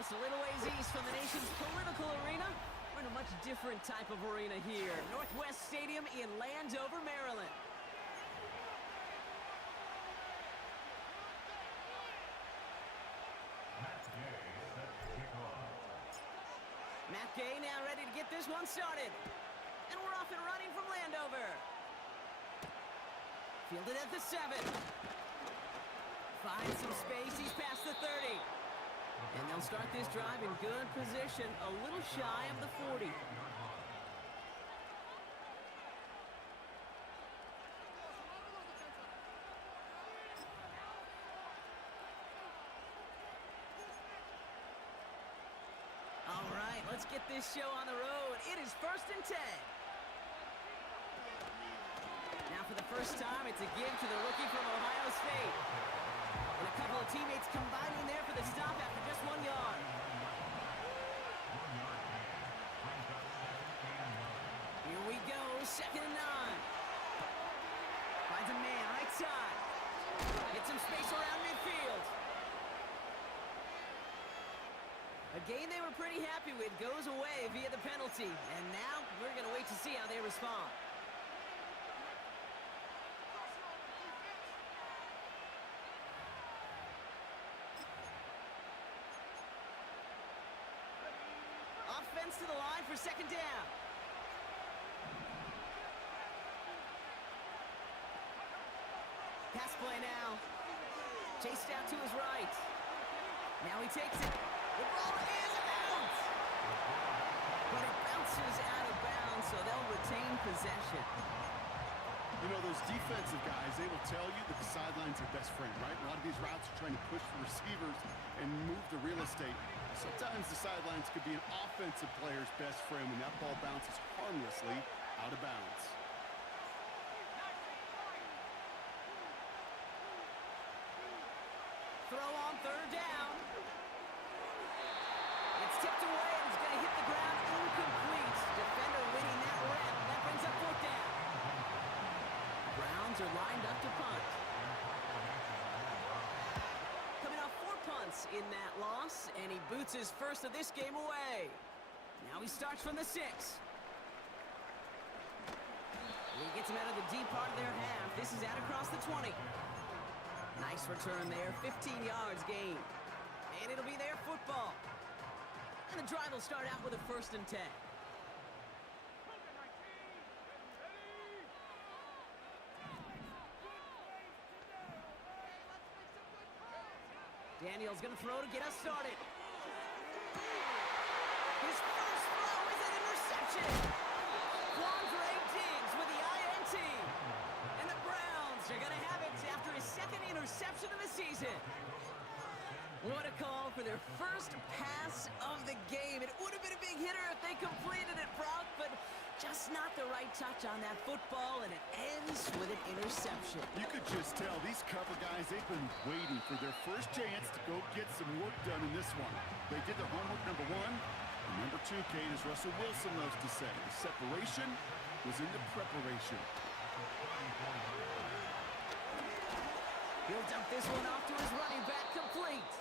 Just a little ways east from the nation's political arena, we're in a much different type of arena here. Northwest Stadium in Landover, Maryland. Matt Gay now ready to get this one started. And we're off and running from Landover. Fielded at the 7. Finds some space, he's past the 30. And they'll start this drive in good position, a little shy of the 40. All right, let's get this show on the road. It is 1st and 10. Now for the first time, it's a give to the rookie from Ohio State. And a couple of teammates combining there for the stop after just 1 yard. Here we go, 2nd and 9. Finds a man right side. Gets some space around midfield. A game they were pretty happy with goes away via the penalty. And now we're going to wait to see how they respond. Offense to the line for 2nd down. Pass play now. Chased out to his right. Now he takes it. The ball is out! But it bounces out of bounds, so they'll retain possession. You know, those defensive guys, they will tell you that the sideline's their best friend, right? A lot of these routes are trying to push the receivers and move the real estate. Sometimes the sidelines could be an offensive player's best friend when that ball bounces harmlessly out of bounds. Throw on 3rd down. It's tipped away and it's going to hit the ground incomplete. Defender winning that rep. That brings up 4th down. Browns are lined up to punt. Coming off 4 punts in that loss, and he boots his first of this game away. Now he starts from the 6. He gets him out of the deep part of their half. This is out across the 20. Nice return there, 15 yards gained. And it'll be their football. And the drive will start out with a 1st and 10. Daniel's going to throw to get us started. His first throw is an interception. Quandre Diggs with the INT. And the Browns are going to have it after his 2nd interception of the season. What a call for their first pass of the game. It would have been a big hitter if they completed it, Brock, but just not the right touch on that football, and it ends with an interception. You could just tell these cover guys, they've been waiting for their first chance to go get some work done in this one. They did their homework, number 1. And number 2, Kate, as Russell Wilson loves to say, the separation was in the preparation. He'll dump this one off to his running back, complete.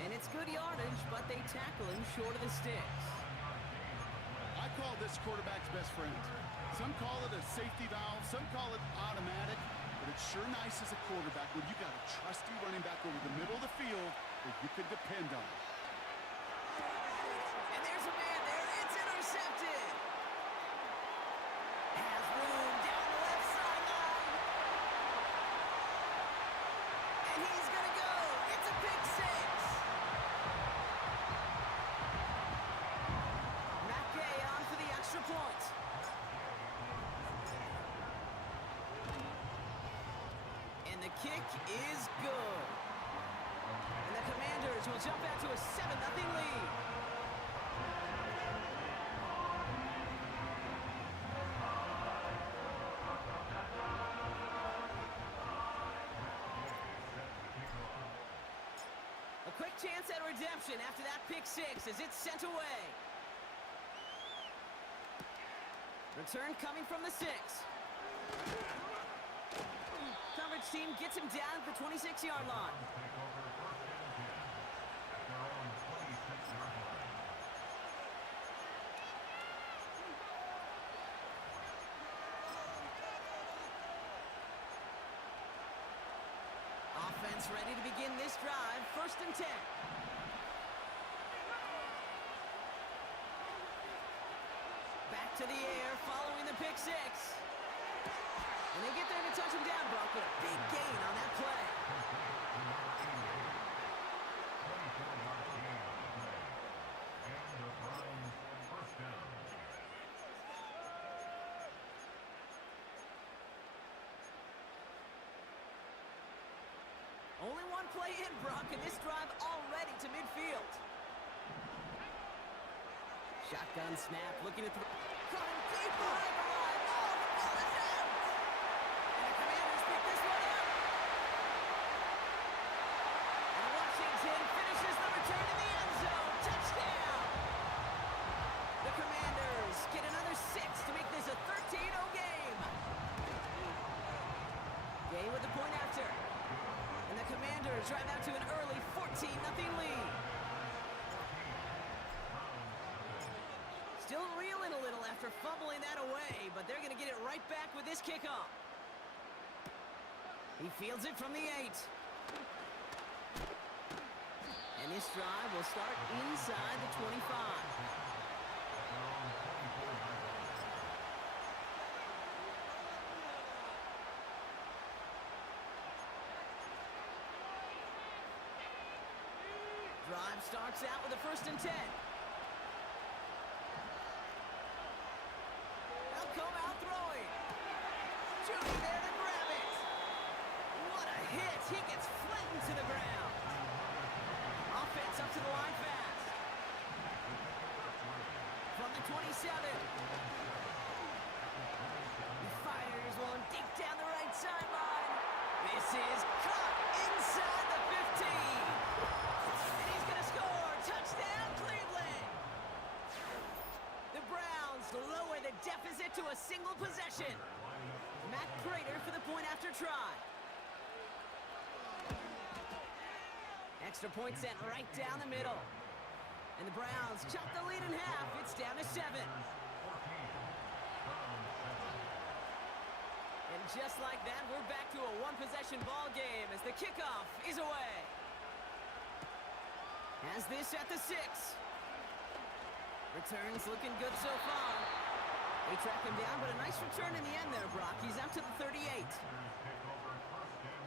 And it's good yardage, but they tackle him short of the sticks. I call this quarterback's best friend. Some call it a safety valve, some call it automatic, but it's sure nice as a quarterback when you got a trusty running back over the middle of the field that you can depend on. And there's a man there, it's intercepted. Has room down the left sideline. And he's going to go. It's a pick 6. Matt Gay on for the extra point. And the kick is good. And the Commanders will jump out to a 7-0 lead. A quick chance at redemption after that pick 6 as it's sent away. Return coming from the 6. Coverage team gets him down at the 26-yard line. offense ready to begin this drive. 1st and 10. Back to the air following the pick six. And they get there to touch him down, Brock, with a big gain on that play. Only one play in, Brock, and this drive already to midfield. Shotgun snap, looking at the... Coming deep behind the line. Oh, the ball is out! And the Commanders pick this one up. And Washington finishes the return in the end zone. Touchdown! The Commanders get another 6 to make this a 13-0 game. Gay with the point after. And the Commanders drive out to an early 14-0 lead. Still reeling a little after fumbling that away, but they're going to get it right back with this kickoff. He fields it from the 8. And this drive will start inside the 25. Drive starts out with a 1st and 10. They'll come out throwing. Judy there to grab it. What a hit. He gets flattened to the ground. Offense up to the line fast. From the 27. He fires one deep down the right sideline. This is caught inside the 15. Touchdown, Cleveland! The Browns lower the deficit to a single possession. Matt Prater for the point after try. Extra point sent right down the middle. And the Browns chop the lead in half. It's down to 7. And just like that, we're back to a one-possession ball game as the kickoff is away. Has this at the 6. Returns looking good so far. They track him down, but a nice return in the end there, Brock. He's out to the 38.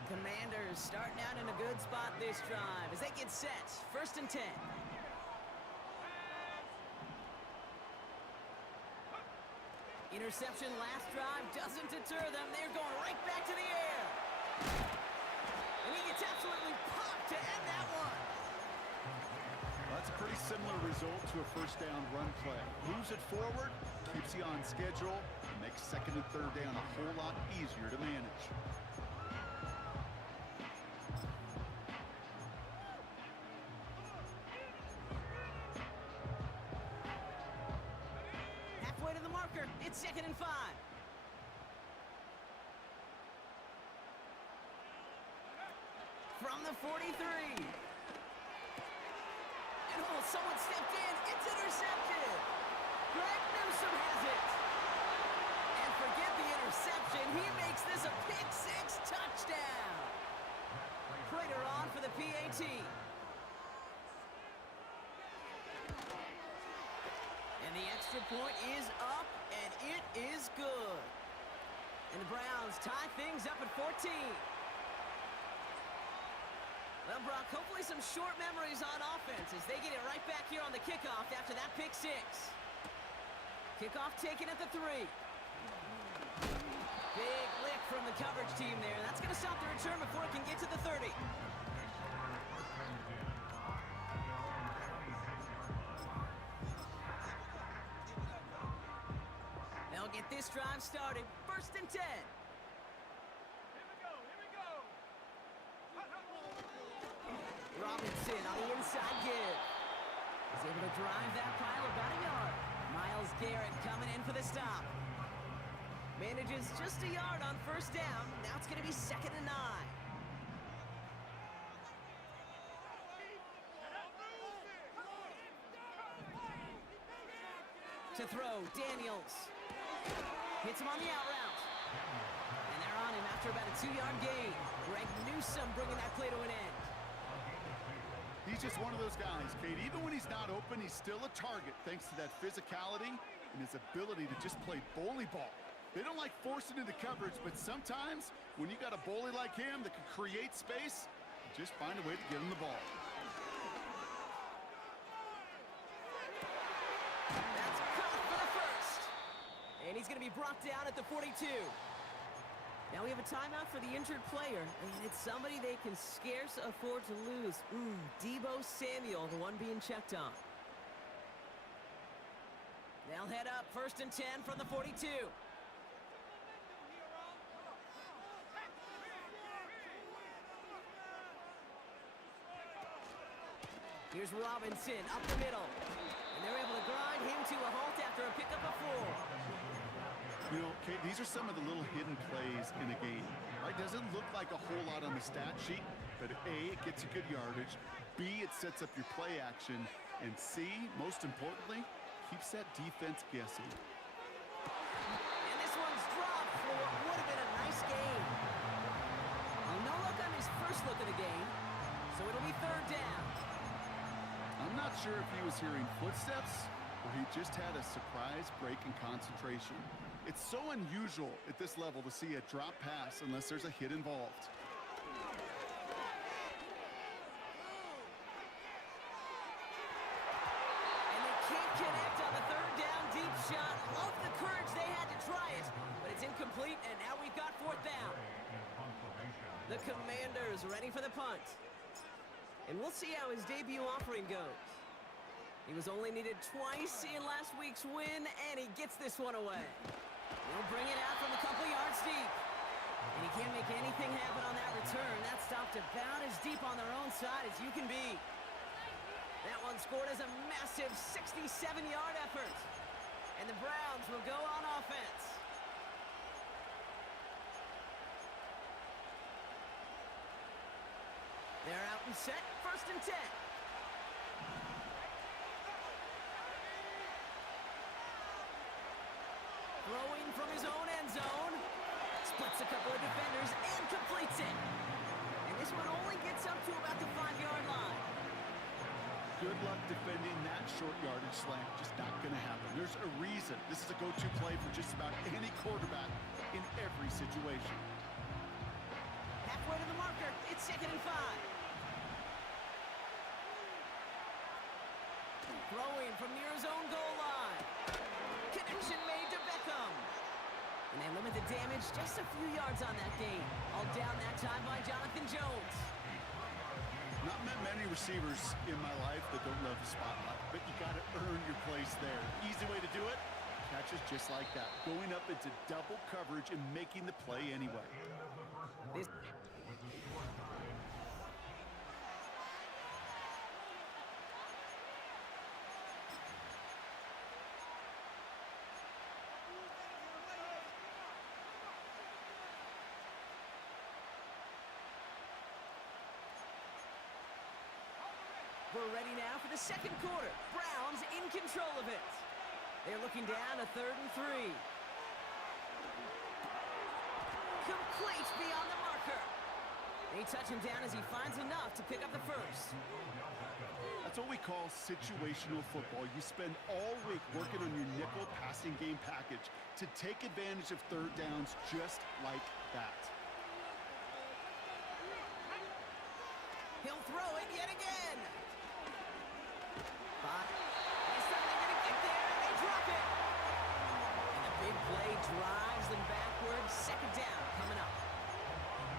Commanders starting out in a good spot this drive as they get set. 1st and 10. Interception last drive doesn't deter them. They're going right back to the air. And he gets absolutely popped to end that one. That's a pretty similar result to a 1st down run play. Moves it forward, keeps you on schedule, and makes 2nd and 3rd down a whole lot easier to manage. Halfway to the marker, it's 2nd and 5. From the 43. Oh, someone stepped in. It's intercepted. Greg Newsome has it. And forget the interception. He makes this a pick 6 touchdown. Prater on for the PAT. And the extra point is up, and it is good. And the Browns tie things up at 14. Well, Brock, hopefully some short memories on offense as they get it right back here on the kickoff after that pick 6. Kickoff taken at the 3. Big lick from the coverage team there. That's going to stop the return before it can get to the 30. They'll get this drive started. 1st and 10. Robinson on the inside give. He's able to drive that pile about a yard. Myles Garrett coming in for the stop. Manages just a yard on 1st down. Now it's going to be 2nd and 9. To throw, Daniels. Hits him on the out route. And they're They're on him after about a 2-yard gain. Greg Newsome bringing that play to an end. He's just one of those guys, Kate. Even when he's not open, he's still a target thanks to that physicality and his ability to just play bully ball. They don't like forcing into coverage, but sometimes when you got a bully like him that can create space, just find a way to get him the ball. That's caught for the first. And he's going to be brought down at the 42. Now we have a timeout for the injured player, and it's somebody they can scarce afford to lose. Deebo Samuel, the one being checked on. They'll head up 1st and 10 from the 42. Here's Robinson up the middle. And they're able to grind him to a halt after a pickup of 4. You know, Kate, these are some of the little hidden plays in a game. Right? Doesn't look like a whole lot on the stat sheet, but A, it gets you good yardage. B, it sets up your play action. And C, most importantly, keeps that defense guessing. And this one's dropped for what would have been a nice gain. Well, no look on his first look of the game, so it'll be 3rd down. I'm not sure if he was hearing footsteps or he just had a surprise break in concentration. It's so unusual at this level to see a drop pass unless there's a hit involved. And they can't connect on the 3rd down deep shot. Love the courage they had to try it, but it's incomplete, and now we've got 4th down. The Commanders ready for the punt. And we'll see how his debut offering goes. He was only needed twice in last week's win, and he gets this one away. He'll bring it out from a couple yards deep. And he can't make anything happen on that return. That stopped about as deep on their own side as you can be. That one scored as a massive 67-yard effort. And the Browns will go on offense. They're out and set, 1st and 10. Throwing from his own end zone. Splits a couple of defenders and completes it. And this one only gets up to about the 5-yard line. Good luck defending that short yardage slant. Just not going to happen. There's a reason this is a go-to play for just about any quarterback in every situation. Halfway to the marker, it's 2nd and 5. Throwing from near his own goal line. Connection made to Beckham. And they limit the damage just a few yards on that gain. All down that time by Jonathan Jones. Not met many receivers in my life that don't love the spotlight, but you got to earn your place there. Easy way to do it, catches just like that. Going up into double coverage and making the play anyway. We're ready now for the 2nd quarter. Browns in control of it. They're looking down a 3rd and 3. Complete beyond the marker. They touch him down as he finds enough to pick up the first. That's what we call situational football. You spend all week working on your nickel passing game package to take advantage of 3rd downs just like that. He'll throw it yet again. But this time they're going to get there, and they drop it. And the big play drives them backwards. 2nd down coming up.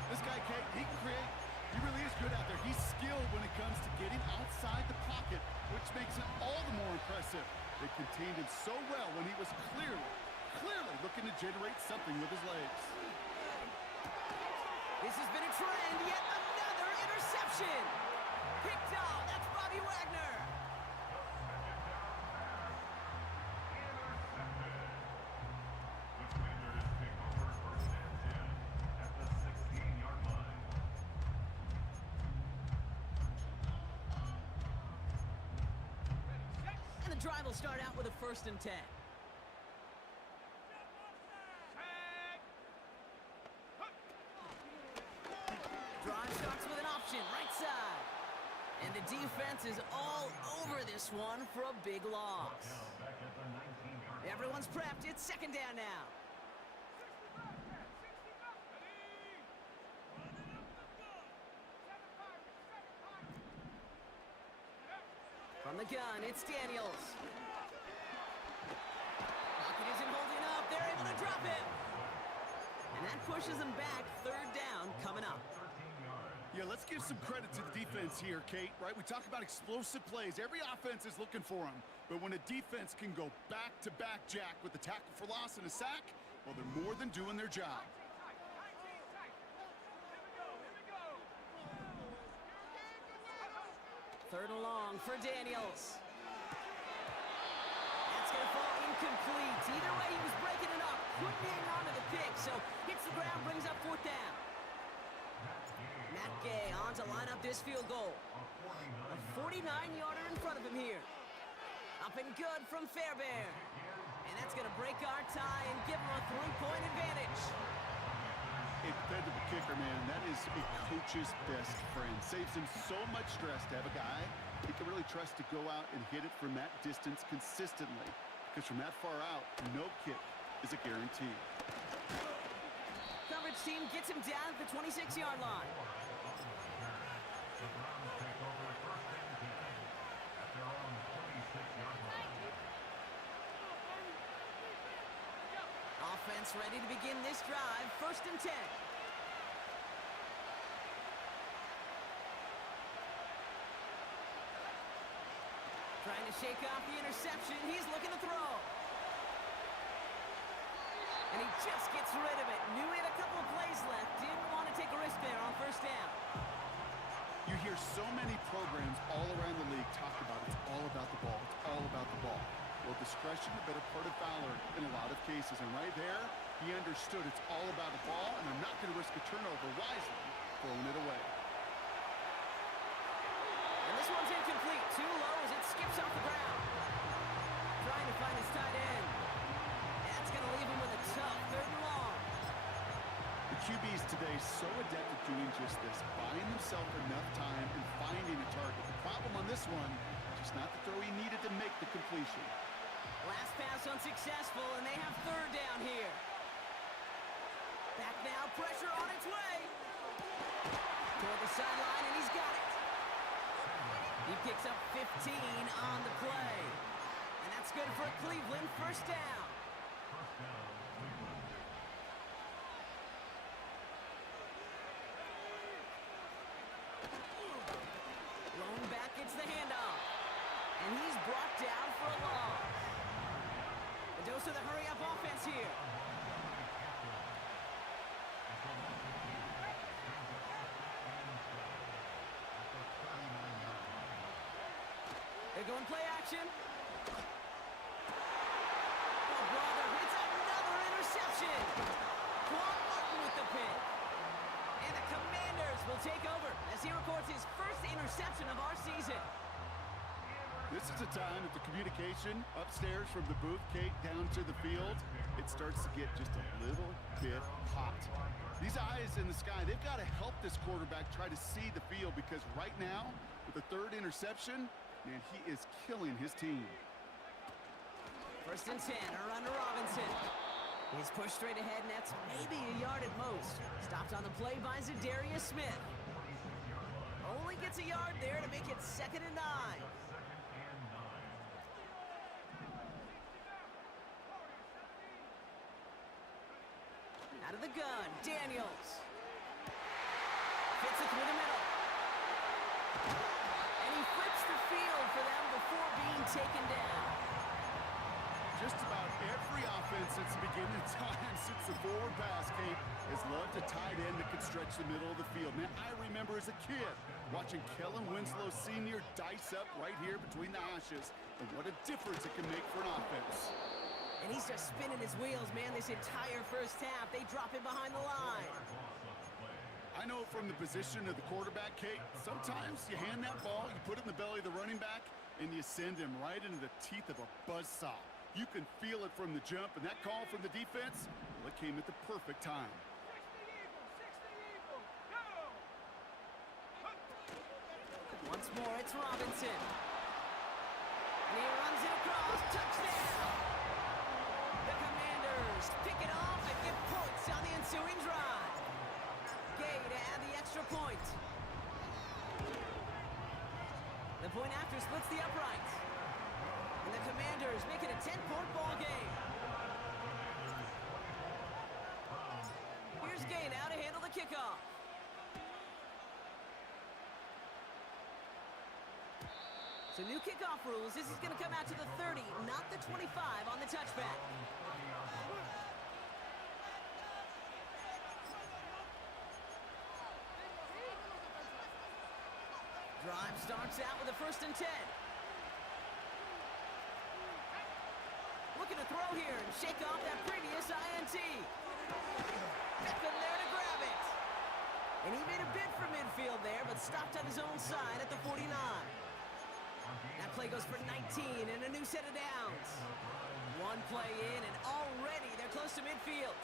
This guy, Kate, he can create. He really is good out there. He's skilled when it comes to getting outside the pocket, which makes it all the more impressive. They contained him so well when he was clearly looking to generate something with his legs. This has been a trend, yet another interception. Picked off, that's Bobby Wagner. And the drive will start out with a 1st and 10. the defense is all over this one for a big loss. Everyone's prepped. It's second down now. From the gun, it's Daniels. Pocket isn't holding up. They're able to drop him. And that pushes them back. Third down coming up. Yeah, let's give some credit to the defense here, Kate, right? We talk about explosive plays. Every offense is looking for them. But when a defense can go back-to-back, Jack, with a tackle for loss and a sack, well, they're more than doing their job. Third and long for Daniels. That's going to fall incomplete. Either way, he was breaking it up. Couldn't hang on to the pick, so hits the ground, brings up fourth down. Matt Gay on to line up this field goal. A 49-yarder in front of him here. Up and good from Fairbairn. And that's going to break our tie and give him a 3-point advantage. A dependable kicker, man. That is a coach's best friend. Saves him so much stress to have a guy he can really trust to go out and hit it from that distance consistently. Because from that far out, no kick is a guarantee. Coverage team gets him down at the 26-yard line. Offense ready to begin this drive. First and 10. Trying to shake off the interception. He's looking to throw. And he just gets rid of it. Knew he had a couple of plays left. Didn't want to take a risk there on first down. You hear so many programs all around the league talk about it's all about the ball. It's all about the ball. Well, discretion, the better part of valor in a lot of cases. And right there, he understood it's all about the ball, and I'm not going to risk a turnover wisely, throwing it away. And this one's incomplete. Too low as it skips off the ground. Trying to find his tight end. That's going to leave him with a tough third and long. The QBs today so adept at doing just this, buying themselves enough time and finding a target. The problem on this one, just not the throw he needed to make the completion. Last pass unsuccessful, and they have third down here. Back now, pressure on its way. Toward the sideline, and he's got it. He picks up 15 on the play. And that's good for Cleveland, first down. Blown back, it's the handoff. And he's brought down for a loss. The dose of the hurry-up offense here. They're going play action. Oh, brother, it's another interception. Quan Martin with the pick. And the Commanders will take over as he records his first interception of our season. This is a time that the communication upstairs from the booth, Kate, down to the field, it starts to get just a little bit hot. These eyes in the sky, they've got to help this quarterback try to see the field, because right now, with the third interception, man, he is killing his team. First and 10, a run to Robinson. He's pushed straight ahead, and that's maybe a yard at most. Stopped on the play by Zadarius Smith. Only gets a yard there to make it 2nd and 9. Out of the gun, Daniels. Fits it through the middle. And he flips the field for them before being taken down. Just about every offense since the beginning of time, since the forward pass, Kate, has loved a tight end that can stretch the middle of the field. Man, I remember as a kid watching Kellen Winslow Sr. dice up right here between the hashes. And what a difference it can make for an offense. And he's just spinning his wheels, man, this entire first half. They drop him behind the line. I know from the position of the quarterback, Kate, sometimes you hand that ball, you put it in the belly of the running back, and you send him right into the teeth of a buzzsaw. You can feel it from the jump, and that call from the defense, well, it came at the perfect time. Once more, it's Robinson. And he runs it across. Touchdown! The Commanders pick it off and get points on the ensuing drive. Gay to add the extra point. The point after splits the uprights. And the Commanders make it a 10-point ball game. Here's Gay now to handle the kickoff. So new kickoff rules. This is going to come out to the 30, not the 25 on the touchback. Drive starts out with a 1st and 10. Looking to throw here and shake off that previous INT. Beckham there to grab it. And he made a bid for midfield there, but stopped on his own side at the 49. That play goes for 19 and a new set of downs. One play in and already they're close to midfield.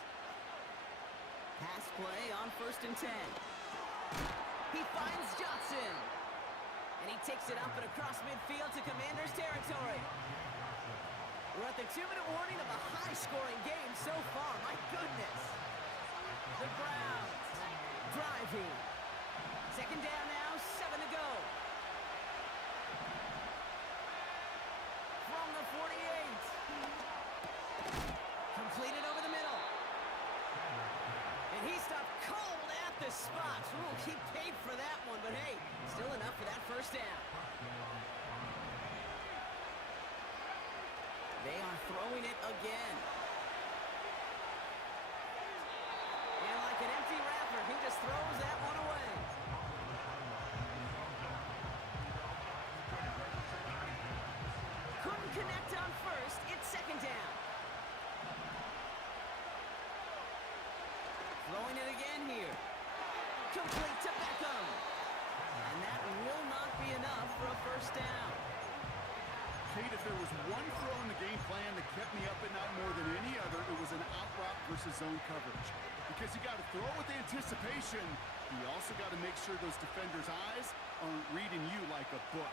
Pass play on 1st and 10. He finds Johnson. And he takes it up and across midfield to Commanders territory. We're at the 2-minute warning of a high-scoring game so far. My goodness. The Browns driving. 2nd down now, 7 to go. From the 48. Completed over the middle. And he stopped cold at the spot. Ooh, he paid for that one, but hey, still enough for that 1st down. They are throwing it again. And like an empty wrapper, he just throws that one away. Couldn't connect on 1st. It's 2nd down. Throwing it again here. Complete to Beckham. And that will not be enough for a 1st down. Kate, if there was one throw in the game plan that kept me up at night more than any other, it was an out route versus zone coverage. Because you got to throw with anticipation, you also got to make sure those defenders' eyes aren't reading you like a book.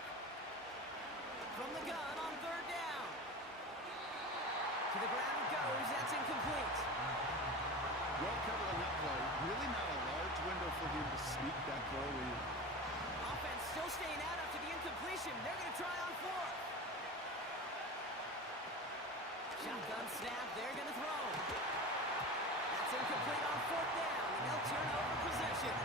From the gun on 3rd down. To the ground it goes. That's incomplete. Well covered on that play. Really not a large window for him to sneak that throw in. Offense still staying out after the incompletion. They're going to try on 4th. Shotgun snap. They're going to throw. That's incomplete on 4th down. And they'll turn over possession.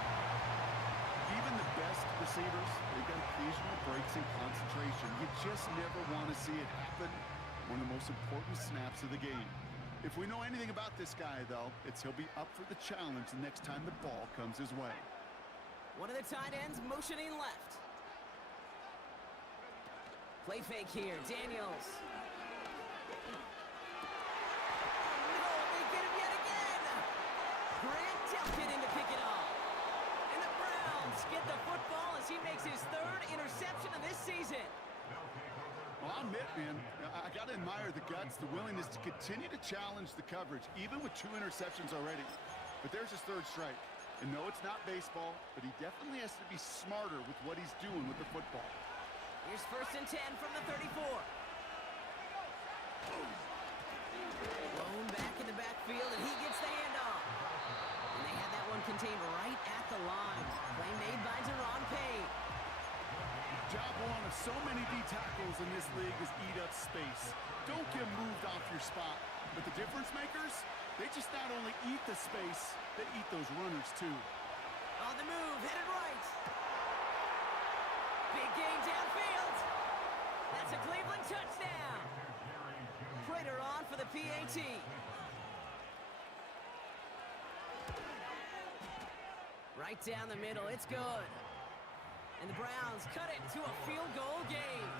Even the best receivers, they've got occasional breaks in concentration. You just never want to see it happen. One of the most important snaps of the game. If we know anything about this guy, though, it's he'll be up for the challenge the next time the ball comes his way. One of the tight ends motioning left. Play fake here. Daniels. No, they get him yet again. Grant Delpit in to pick it off. And the Browns get the football as he makes his 3rd interception of this season. Well, I'll admit, man, I got to admire the guts, the willingness to continue to challenge the coverage, even with 2 interceptions already. But there's his 3rd strike. And no, it's not baseball, but he definitely has to be smarter with what he's doing with the football. Here's 1st and 10 from the 34. Blown back in the backfield, and he gets the handoff. And they had that one contained right at the line. Play made by Deron Payne. Job one of so many D tackles in this league is eat up space. Don't get moved off your spot. But the difference makers, they just not only eat the space, they eat those runners too. On the move, headed right. Big game downfield. That's a Cleveland touchdown. Prater on for the PAT. Right down the middle, it's good. And the Browns cut it to a field goal game.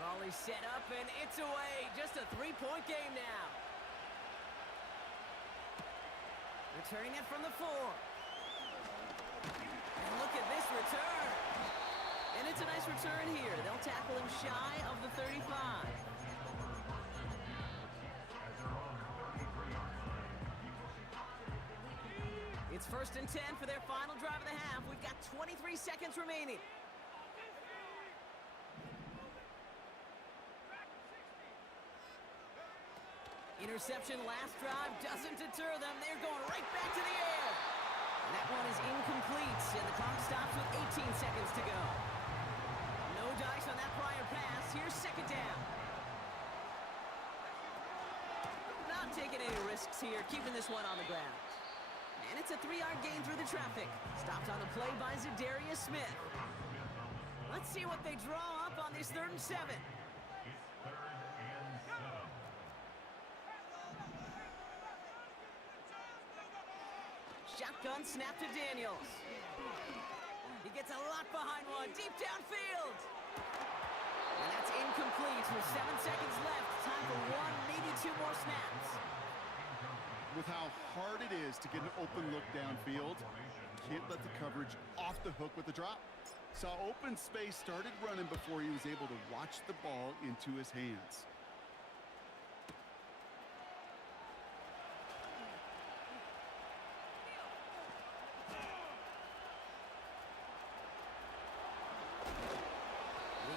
Raleigh set up and it's away. Just a 3-point game now. Returning it from the 4. And look at this return. And it's a nice return here. They'll tackle him shy of the 35. It's It's 1st and 10 for their final drive of the half. We've got 23 seconds remaining. Interception last drive doesn't deter them. They're going right back to the air. And that one is incomplete, and the clock stops with 18 seconds to go. No dice on that prior pass. Here's 2nd down. Not taking any risks here, keeping this one on the ground. And it's a 3-yard gain through the traffic. Stopped on the play by Zadarius Smith. Let's see what they draw up on this 3rd and 7. Shotgun snap to Daniels. He gets a lot behind one, deep downfield. And that's incomplete with 7 seconds left. Time for 1, maybe 2 more snaps. With how hard it is to get an open look downfield, can't let the coverage off the hook with the drop. Saw open space, started running before he was able to watch the ball into his hands.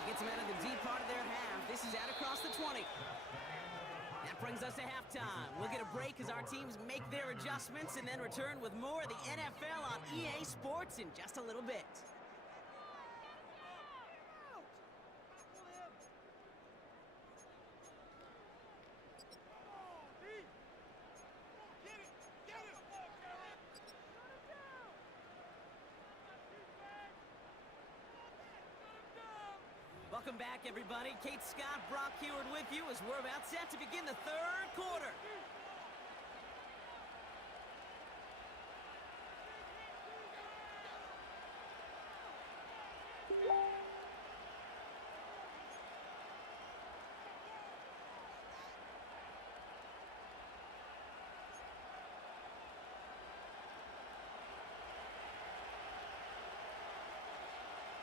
Gets them out of the deep part of their half. This is out across the 20. That brings us to halftime. We'll get a break as our teams make their adjustments and then return with more of the NFL on EA Sports in just a little bit. Welcome back, everybody. Kate Scott, Brock Heward with you as we're about set to begin the 3rd quarter.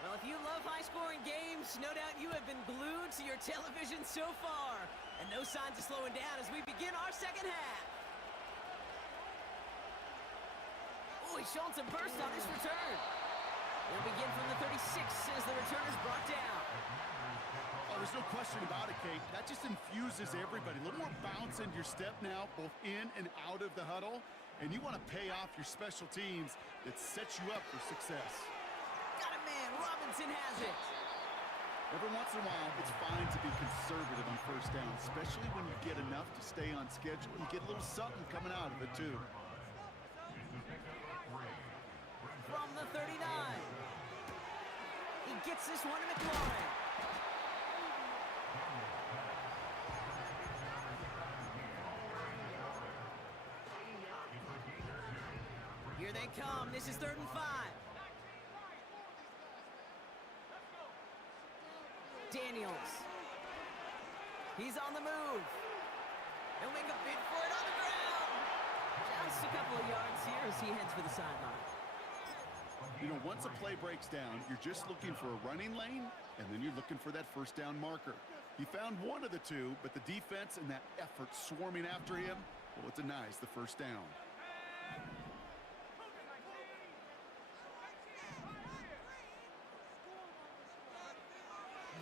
Well, if you love high-scoring games, no doubt you have been glued to your television so far. And no signs of slowing down as we begin our 2nd half. Oh, he's showing some burst on this return. We'll begin from the 36 as the returner's brought down. Oh, there's no question about it, Kate. That just infuses everybody. A little more bounce in your step now, both in and out of the huddle. And you want to pay off your special teams that sets you up for success. Got it, man. Robinson has it. Every once in a while, it's fine to be conservative on 1st down, especially when you get enough to stay on schedule and get a little something coming out of it, too. From the 39. He gets this one to McLaurin. Here they come. This is 3rd and 5. Daniels. He's on the move. He'll make a bid for it on the ground. Just a couple of yards here as he heads for the sideline. You know, once a play breaks down, you're just looking for a running lane, and then you're looking for that 1st down marker. He found one of the two, but the defense and that effort swarming after him, well, it denies the 1st down.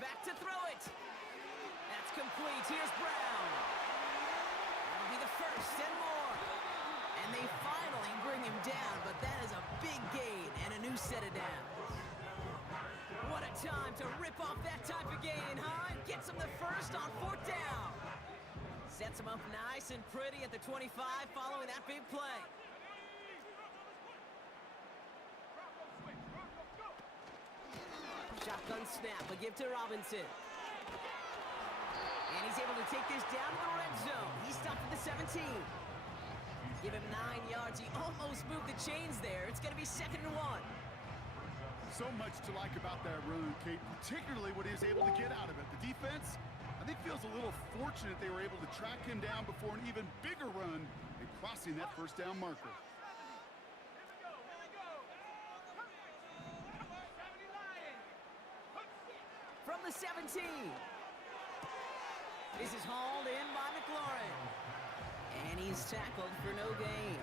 Back to throw it. That's complete. Here's Brown. That'll be the 1st and more. And they finally bring him down, but that is a big gain and a new set of downs. What a time to rip off that type of gain, huh? Gets him the 1st on 4th down. Sets him up nice and pretty at the 25 following that big play. Shotgun snap, a give to Robinson. And he's able to take this down to the red zone. He's stopped at the 17. Give him 9 yards. He almost moved the chains there. It's going to be 2nd and 1. So much to like about that run, Kate, particularly what he was able to get out of it. The defense, I think, feels a little fortunate they were able to track him down before an even bigger run and crossing that 1st down marker. From the 17. This is hauled in by McLaurin. And he's tackled for no gain.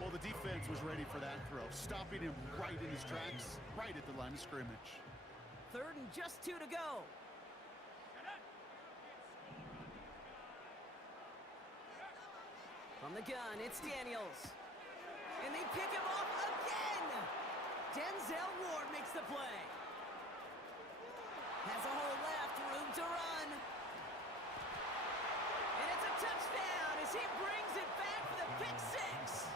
Well, the defense was ready for that throw, stopping him right in his tracks, right at the line of scrimmage. 3rd and just 2 to go. From the gun, it's Daniels. And they pick him off again! Denzel Ward makes the play. Has a hole left, room to run. And it's a touchdown as he brings it back for the pick 6.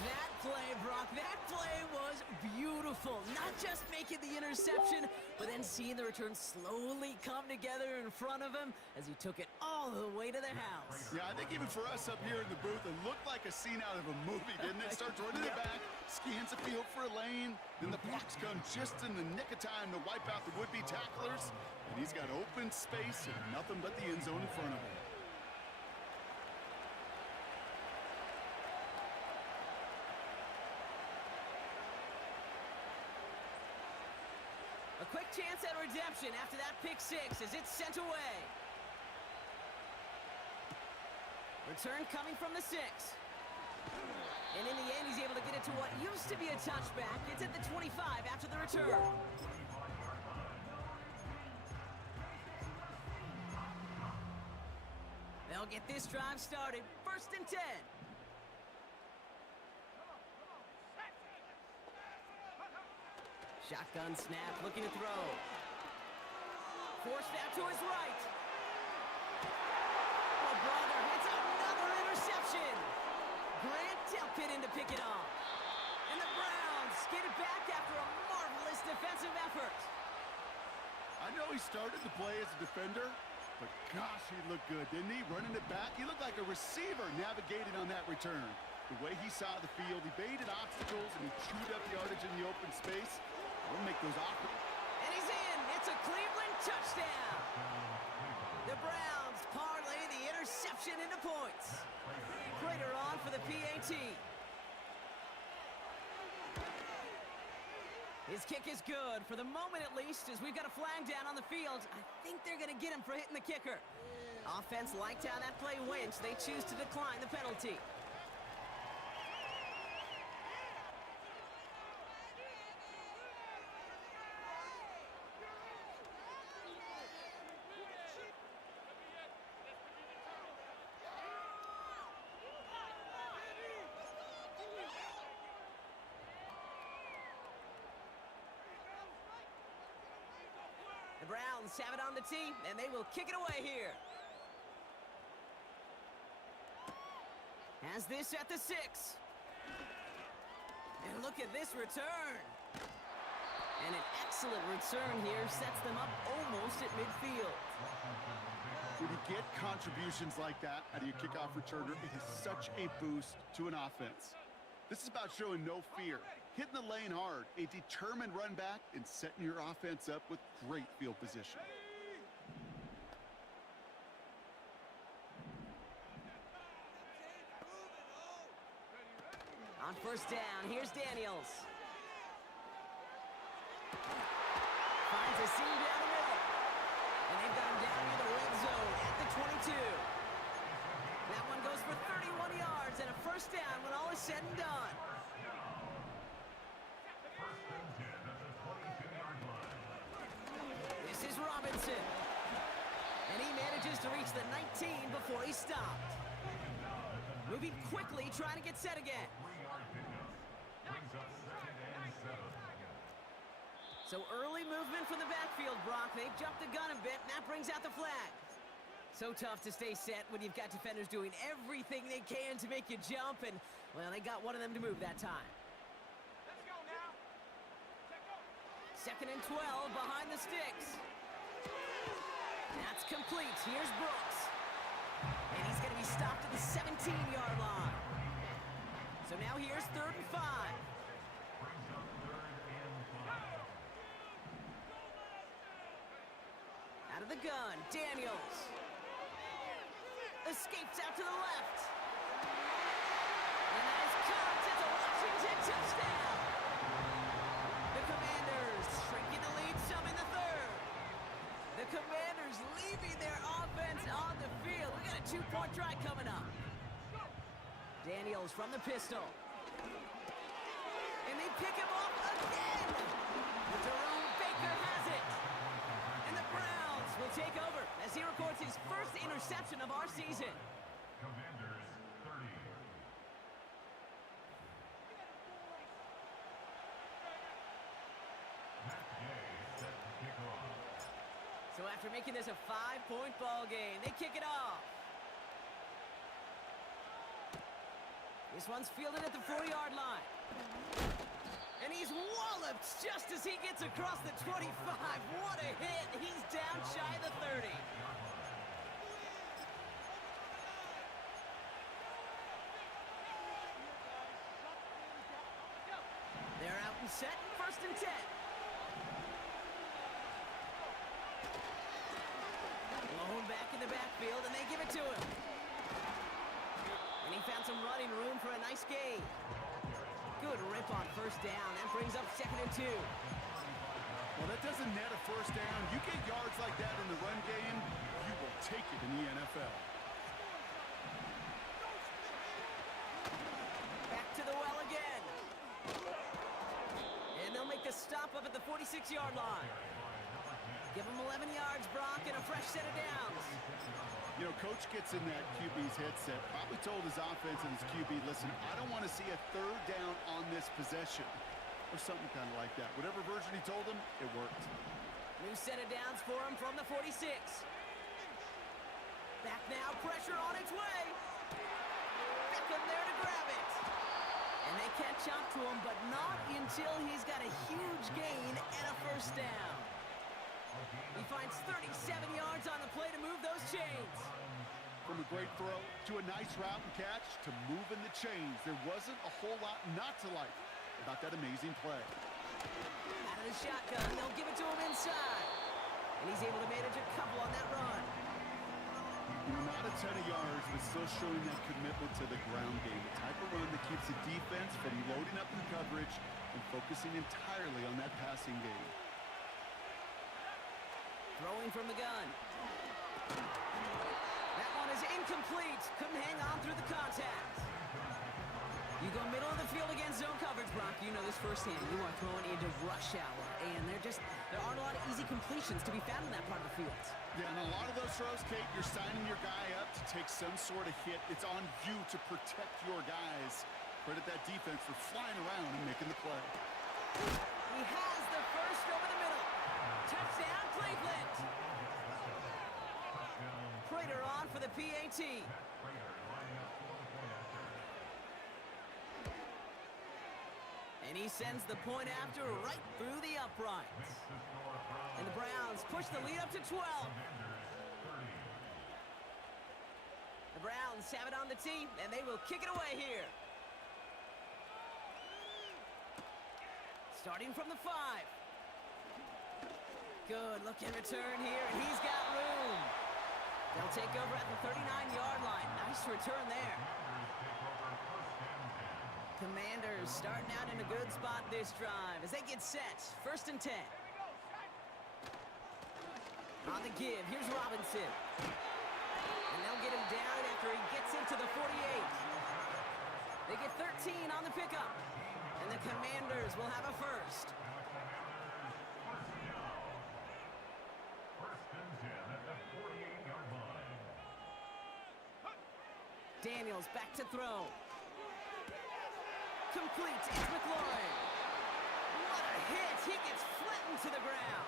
That play, Brock, that play was beautiful. Not just making the interception, but then seeing the return slowly come together in front of him as he took it all the way to the house. Yeah, I think even for us up here in the booth, it looked like a scene out of a movie, didn't it? Starts running it back, scans the field for a lane, then the blocks come just in the nick of time to wipe out the would-be tacklers, and he's got open space and nothing but the end zone in front of him. A quick chance at redemption after that pick 6 as it's sent away. Return coming from the 6. And in the end, he's able to get it to what used to be a touchback. It's at the 25 after the return. They'll get this drive started. 1st and 10. Shotgun snap, looking to throw. Forced out to his right. Oh, brother, it's another interception. Grant Delpit in to pick it off. And the Browns get it back after a marvelous defensive effort. I know he started the play as a defender, but gosh, he looked good, didn't he? Running it back, he looked like a receiver navigating on that return. The way he saw the field, he baited obstacles, and he chewed up yardage in the open space. We'll make those offers. And he's in. It's a Cleveland touchdown. The Browns parlay the interception into points. Prater on for the PAT. His kick is good, for the moment at least, as we've got a flag down on the field. I think they're going to get him for hitting the kicker. Offense liked how that play went, so they choose to decline the penalty. The Browns have it on the tee, and they will kick it away here. Has this at the 6. And look at this return. And an excellent return here sets them up almost at midfield. When you get contributions like that out of your kickoff returner, it is such a boost to an offense. This is about showing no fear, hitting the lane hard, a determined run back, and setting your offense up with great field position. On 1st down, here's Daniels. Finds a seam down the middle. And they've got him down near the red zone at the 22. That one goes for 31 yards and a 1st down when all is said and done. This is Robinson. And he manages to reach the 19 before he stopped. Moving quickly, trying to get set again. So early movement from the backfield, Brock. They jumped the gun a bit, and that brings out the flag. So tough to stay set when you've got defenders doing everything they can to make you jump, and, well, they got one of them to move that time. Let's go now. 2nd and 12 behind the sticks. That's complete. Here's Brooks. And he's going to be stopped at the 17-yard line. So now here's 3rd and 5. Out of the gun, Daniels. Escapes out to the left. And that is caught. It's a Washington touchdown. The Commanders shrinking the lead some in the 3rd. The Commanders leaving their offense on the field. We got a 2-point try coming up. Daniels from the pistol. And they pick him off again. Jerome Baker has it. And the Browns will take over as he records his first interception of our season. Commanders 30. Matt Gay set to kick off. So after making this a 5-point ball game, they kick it off. This one's fielded at the 40-yard line. And he's walloped just as he gets across the 25. What a hit. He's down shy of the 30. They're out and set, 1st and 10. Blown back in the backfield, and they give it to him. And he found some running room for a nice gain. Good rip on 1st down. That brings up 2nd and 2. Well, that doesn't net a 1st down. You get yards like that in the run game, you will take it in the NFL. Back to the well again. And they'll make the stop up at the 46-yard line. Give him 11 yards, Brock, and a fresh set of downs. You know, Coach gets in that QB's headset, probably told his offense and his QB, listen, I don't want to see a 3rd down on this possession. Or something kind of like that. Whatever version he told him, it worked. New set of downs for him from the 46. Back now, pressure on its way. Beckham there to grab it. And they catch up to him, but not until he's got a huge gain and a 1st down. He finds 37 yards on the play to move those chains. From a great throw to a nice route and catch to moving the chains. There wasn't a whole lot not to like about that amazing play. Out of the shotgun, they'll give it to him inside. And he's able to manage a couple on that run. Not a ton of yards, but still showing that commitment to the ground game. The type of run that keeps the defense from loading up in coverage and focusing entirely on that passing game. Throwing from the gun. That one is incomplete. Couldn't hang on through the contact. You go middle of the field against zone coverage, Brock. You know this firsthand. You are throwing into rush hour, and there aren't a lot of easy completions to be found in that part of the field. Yeah, and a lot of those throws, Kate, you're signing your guy up to take some sort of hit. It's on you to protect your guys. Credit that defense for flying around and making the play. He has the first over the middle. Touchdown, Cleveland. Prater on for the PAT. And he sends the point after right through the uprights. And the Browns push the lead up to 12. The Browns have it on the tee, and they will kick it away here. Starting from the 5. Good looking return here, and he's got room. They'll take over at the 39-yard line. Nice return there. Commanders starting out in a good spot this drive as they get set. 1st and 10. On the give, here's Robinson. And they'll get him down after he gets into the 48. They get 13 on the pickup. And the Commanders will have a 1st. Daniels back to throw. Complete. It's McLaurin. What a hit. He gets flattened to the ground.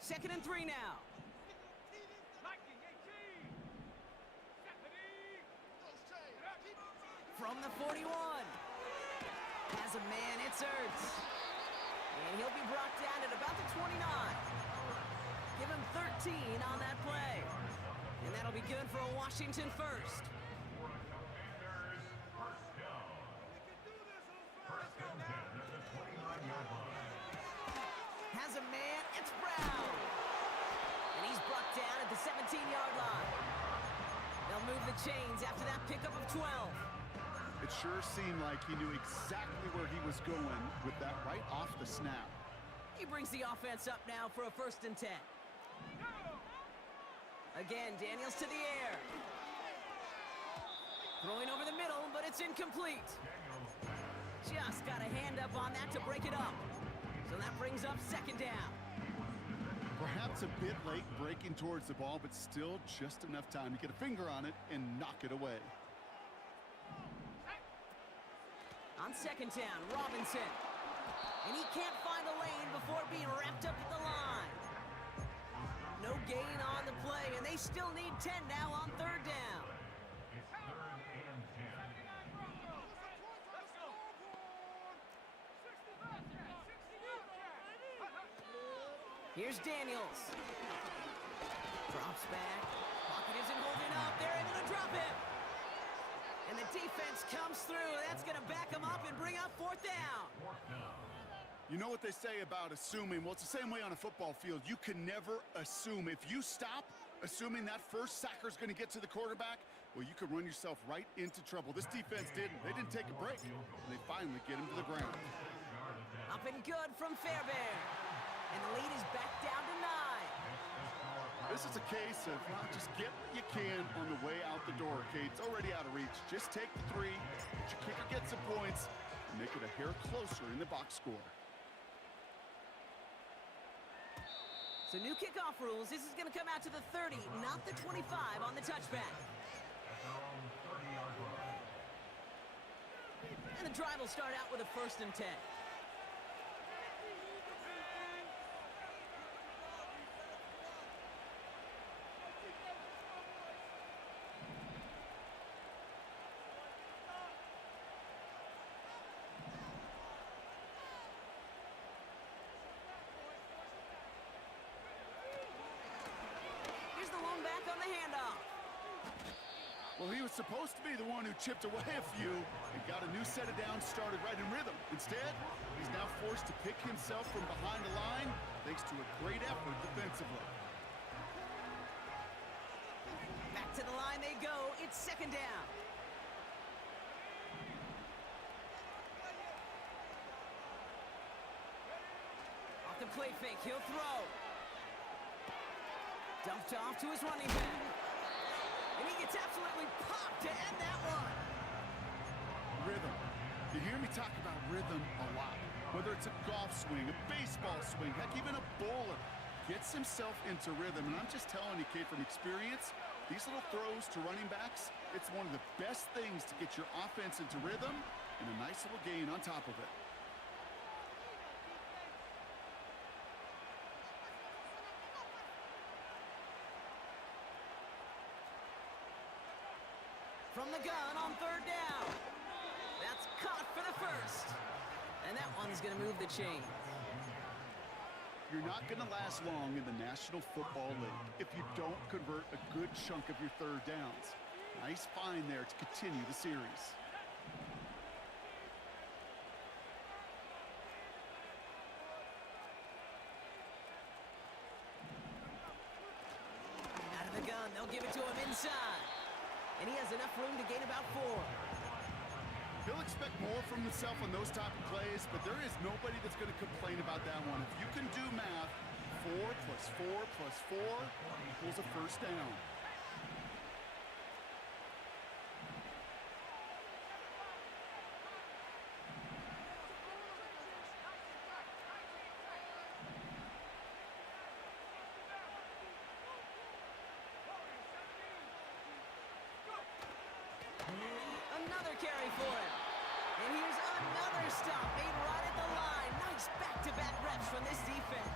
Second and 3 now. From the 41. Has a man, it's Ertz. And he'll be brought down at about the 29. Give him 13 on that play. And that'll be good for a Washington 1st. Has a man, it's Brown. And he's brought down at the 17-yard line. They'll move the chains after that pickup of 12. It sure seemed like he knew exactly where he was going with that right off the snap. He brings the offense up now for a 1st and 10. Again, Daniels to the air. Throwing over the middle, but it's incomplete. Just got a hand up on that to break it up. So that brings up 2nd down. Perhaps a bit late breaking towards the ball, but still just enough time to get a finger on it and knock it away. On 2nd down, Robinson. And he can't find a lane before being wrapped up at the line. No gain on the play, and they still need 10 now on 3rd down. It's 3rd and 10. Here's Daniels. Drops back. Pocket isn't holding up. They're able to drop him. And the defense comes through. That's going to back them up and bring up 4th down. You know what they say about assuming? Well, it's the same way on a football field. You can never assume. If you stop assuming that first sacker's going to get to the quarterback, well, you could run yourself right into trouble. This defense didn't. They didn't take a break. And they finally get him to the ground. Up and good from Fairbairn. And the lead is back down to 9. This is a case of just get what you can on the way out the door, okay? It's already out of reach. Just take the 3, let your kicker get some points, and make it a hair closer in the box score. So new kickoff rules. This is going to come out to the 30, not the 25 on the touchback. And the drive will start out with a 1st and 10. Well, he was supposed to be the one who chipped away a few and got a new set of downs started right in rhythm. Instead, he's now forced to pick himself from behind the line thanks to a great effort defensively. Back to the line they go. It's 2nd down. Off the play fake, he'll throw. Dumped off to his running back. And he gets absolutely popped to end that one. Rhythm. You hear me talk about rhythm a lot. Whether it's a golf swing, a baseball swing, heck, even a bowler gets himself into rhythm. And I'm just telling you, Kate, from experience, these little throws to running backs, it's one of the best things to get your offense into rhythm and a nice little gain on top of it. From the gun on 3rd down. That's caught for the 1st. And that one's going to move the chain. You're not going to last long in the National Football League if you don't convert a good chunk of your 3rd downs. Nice find there to continue the series. Out of the gun, they'll give it to him inside. And he has enough room to gain about 4. He'll expect more from himself on those type of plays, but there is nobody that's going to complain about that one. If you can do math, 4 plus 4 plus 4 equals a 1st down. Another carry for him. And here's another stop made right at the line. Nice back-to-back reps from this defense.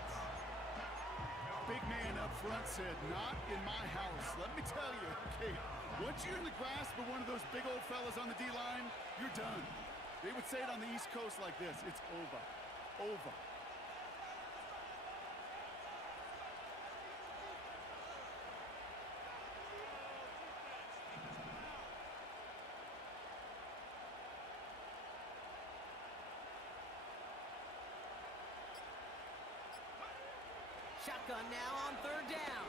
Big man up front said, not in my house. Let me tell you, Kate, once you're in the grasp of one of those big old fellas on the D-line, you're done. They would say it on the East Coast like this, it's over. Over. Shotgun now on 3rd down.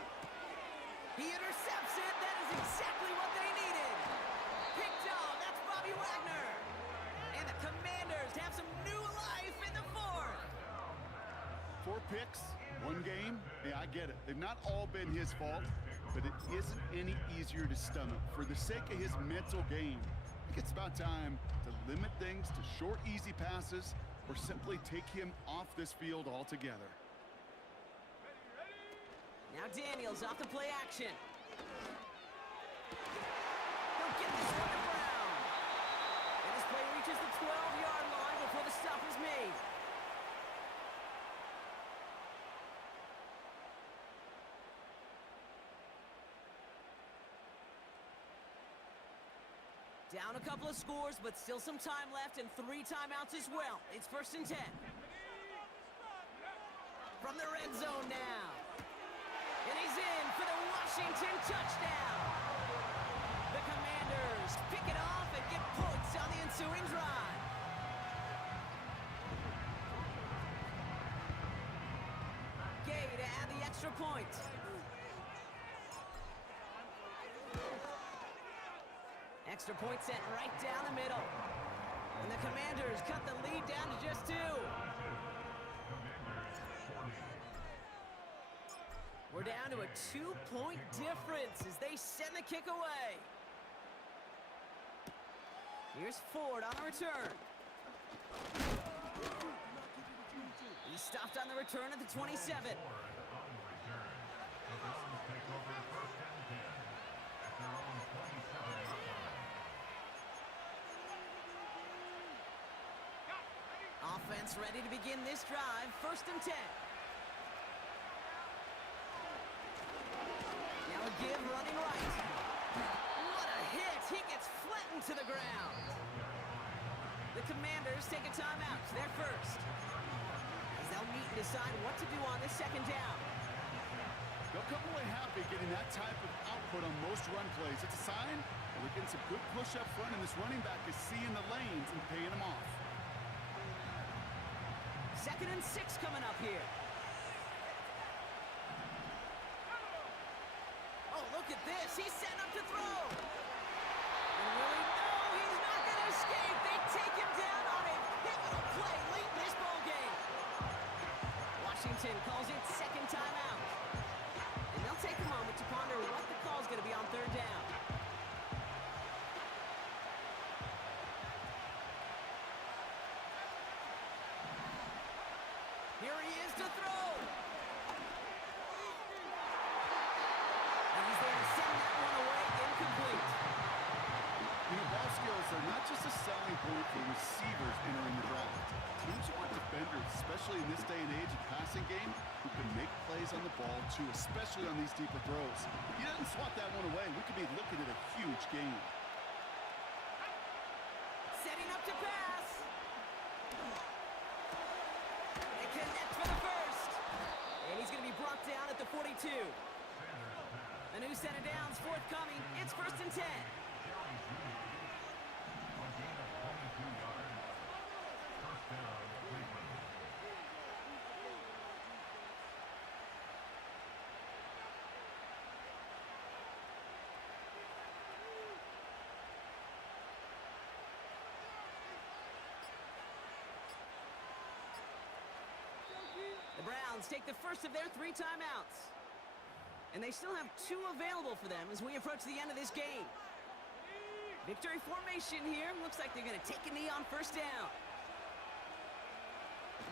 He intercepts it. That is exactly what they needed. Picked off. That's Bobby Wagner. Commanders have some new life in the fourth. 4 picks, 1 game. Yeah, I get it. They've not all been his fault, but it isn't any easier to stomach. For the sake of his mental game, I think it's about time to limit things to short, easy passes or simply take him off this field altogether. Now Daniels off the play action. They'll get this one to Brown. And this play reaches the 12-yard line before the stop is made. Down a couple of scores, but still some time left and 3 timeouts as well. It's 1st and 10. From the red zone now. And he's in for the Washington touchdown. The Commanders pick it off and get points on the ensuing drive. Gay to add the extra point. Extra point sent right down the middle. And the Commanders cut the lead down to just 2. We're down to a 2-point difference as they send the kick away. Here's Ford on the return. He stopped on the return at the 27. Offense ready to begin this drive. 1st and 10. Now a give running right. What a hit! He gets flattened to the ground. The Commanders take a timeout. They're first. As they'll meet and decide what to do on this 2nd down. They'll come away happy getting that type of output on most run plays. It's a sign that we're getting some good push up front, and this running back is seeing the lanes and paying them off. 2nd and 6 coming up here. Oh, look at this. He's setting up to throw. And really, no, he's not going to escape. They take him down on a pivotal play late in this ball game. Washington calls it 2nd timeout. And they'll take a moment to ponder what the call is going to be on 3rd down. Here he is to throw. And he's there to send that one away, incomplete. You know, ball skills are not just a selling point for receivers entering the draft. Teams want defenders, especially in this day and age of passing game, who can make plays on the ball too, especially on these deeper throws. If he doesn't swat that one away, we could be looking at a huge game. Setting up to pass. They connect for the first. And he's going to be brought down at the 42. A new set of downs forthcoming. It's 1st and 10. The Browns take the first of their 3 timeouts. And they still have 2 available for them as we approach the end of this game. Victory formation here. Looks like they're going to take a knee on 1st down.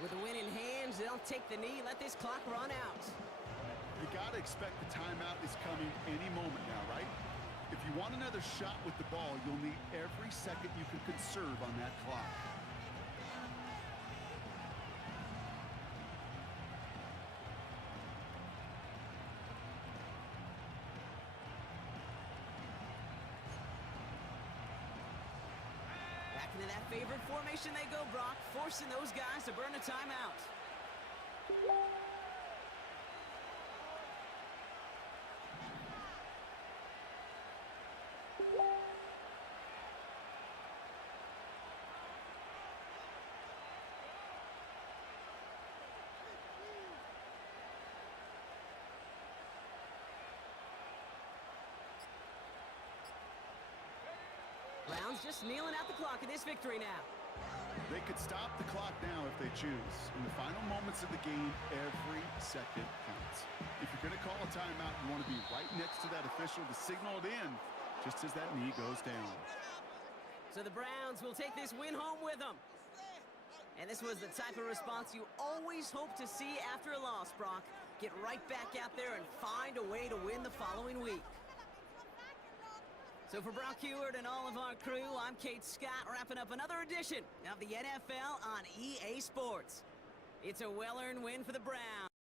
With the win in hands, they'll take the knee, let this clock run out. You got to expect the timeout is coming any moment now, right? If you want another shot with the ball, you'll need every second you can conserve on that clock. Back into that favorite formation they go, Brock, forcing those guys to burn a timeout. Browns just kneeling out the clock in this victory now. They could stop the clock now if they choose. In the final moments of the game, every second counts. If you're going to call a timeout, you want to be right next to that official to signal it in just as that knee goes down. So the Browns will take this win home with them. And this was the type of response you always hope to see after a loss, Brock. Get right back out there and find a way to win the following week. So for Brock Heward and all of our crew, I'm Kate Scott, wrapping up another edition of the NFL on EA Sports. It's a well-earned win for the Browns.